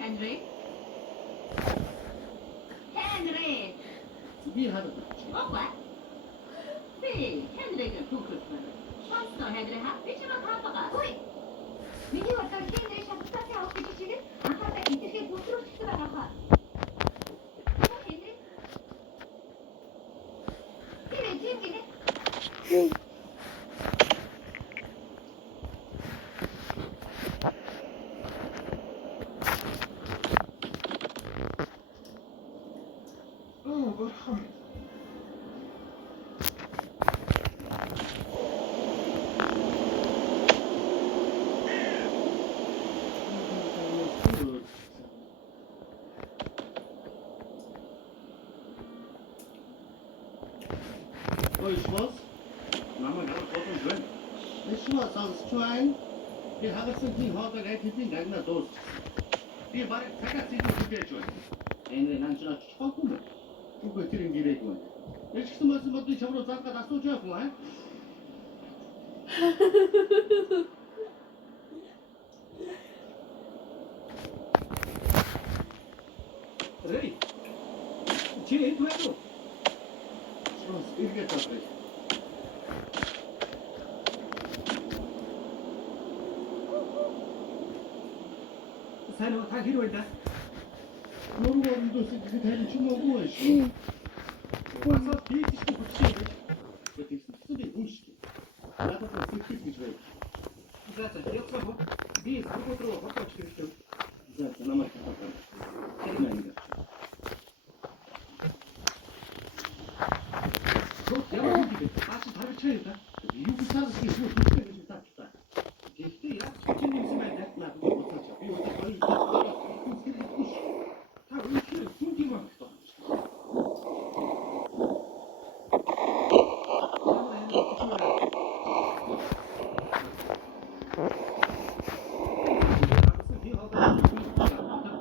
Henry? Henry! Bir hadi. Oppa! Sì, Henry che tu Posso Henry ha? Vicino a papà. Oi! Миний бодлоор Henry шаталтаа авах гэж чинь анхаарал идэхээ бүтрүүлчихсэн байгаа хаа. Henry? Тэр тийм гинэ. Oi, Schloss. Mama, gerade Foto drin. Ich Schloss, als Schwein. Wir haben es nicht heute gleich in der Dos. Die war Taxi zu Geld. Ende nan чана чухалгүй мө. Үгүй тэр ингэрэг мө. Яч гэсэн мөсөн мөдний чамруу заага асууж явах мө аа. Рэй. Чи энэ мэтүү. Шос иргэ тапрэ. Сайн уу та хэр байна? Нуруунд үсэж тань ч юм уу шүү. Басаа тийч хүчтэй гэж. Тэгсэн би хүч. Надад сэтгэл гэж байна. За яг цаа би бүгд рүү хотооч хэрэгтэй. За намайг татах. Тэр мэн. Goed, ja, maar goed, als het harder schreeuwt, je hoeft het zelfs niet goed te kunnen dat je dat. Dicht, ja, je moet ze mij net laten doen wat je wil. Je moet dat wel goed kunnen pushen. Nou, hoe je het goed iemand toch? Ja, maar